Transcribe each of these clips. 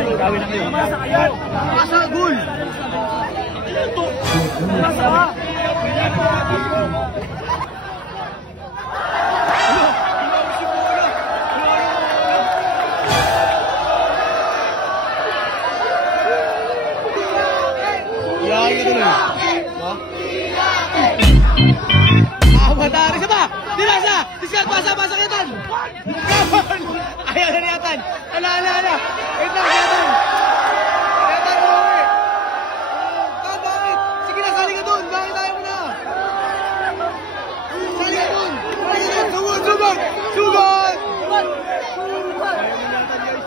Gawin na kayo. Umasa kayo. Umasa, gul. Umasa ka. Yaya tuloy. Ha? Matari siya ba? Dinasa! Discard! Basa kitan! Ayaw na niyatan! Ala! Wait lang, niyatan! Niyatan mo eh! Bakit? Sige na, sali ka dun! Bakit ayaw mo na? Sali ka dun! Sugod! Ayaw mo niyatan, guys!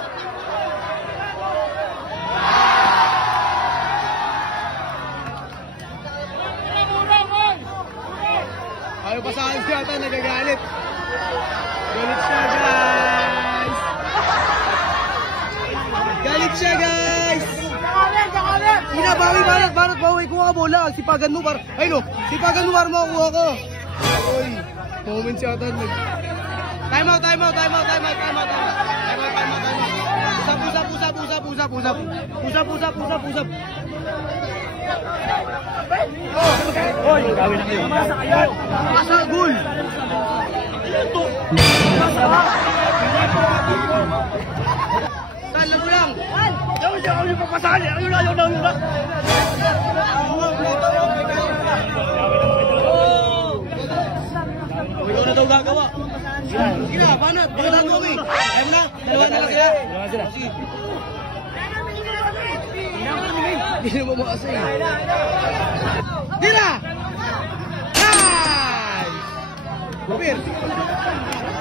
Ayaw pa sa akin siya ata, nagagalit. Galit siya, guys! Galit siya, guys! Ina, bawi, kuha ka bola. Sipagan mo, ay no, sipagan mo para makuha ko. Oy, moment siya ata. Time out. Usap. Hoy, gawin na kayo. Umasa kayo. Umasa, gul. Umasa ka. Tala mo lang. Ayaw niyo papasali. Ayaw na. Ikaw na daw gagawa. Sige na, paano? Bagalan mo kami. Ayaw na. Dalawa na lang sila. Sige. Hindi mo makasay. Tira! Nice! Gupir!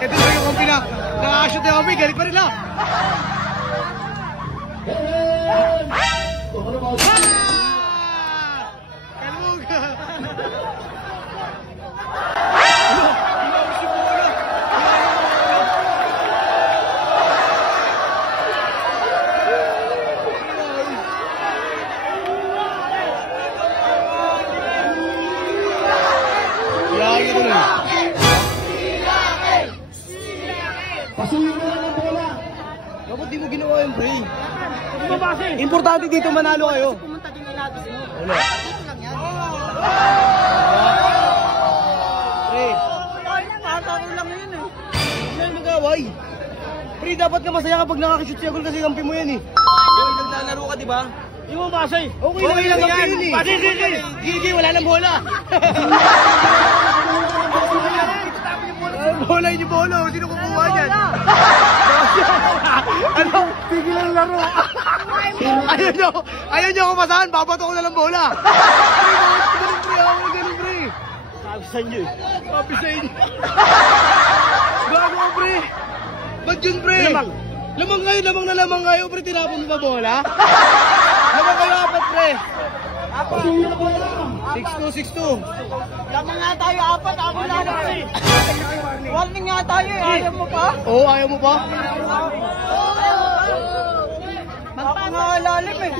Ito na yung kumpina. Nakakashoot yung kumpina. Galit pa rin lang. Kaluga! Pasuyin mo lang ang bola. Bakit di mo ginawa yung pre? Bumabase. Importante dito manalo kayo. Pumunta din yung labis mo. Wala. Dito lang yan. Pre, Pataro lang yun eh. hindi na mag-away. Pre, dapat ka masaya kapag nakakashoot siya goal kasi kampi mo yan eh. Naglalaro ka, di ba? Hindi mo base. Okay lang yan. yun eh. Gigi, wala nang bola. Bola yung bola. Sino kukuha niyan? Ano? Tigil ang laro. Ayaw nyo ako masahan. Babato ko na lang bola. Ganun pre. Sabi sa inyo eh. Sabi sa inyo. Bago ko pre. Ba't yun pre? Lamang kayo pre. Tinapon mo ba bola? Lamang kayo apat pre. Pasuyin ang bola. 6-2. Lamang nga tayo apat. Ako lang kasi. Warning nga tayo eh. Ayaw mo pa? Oo, ayaw mo pa? Magpangalalim eh.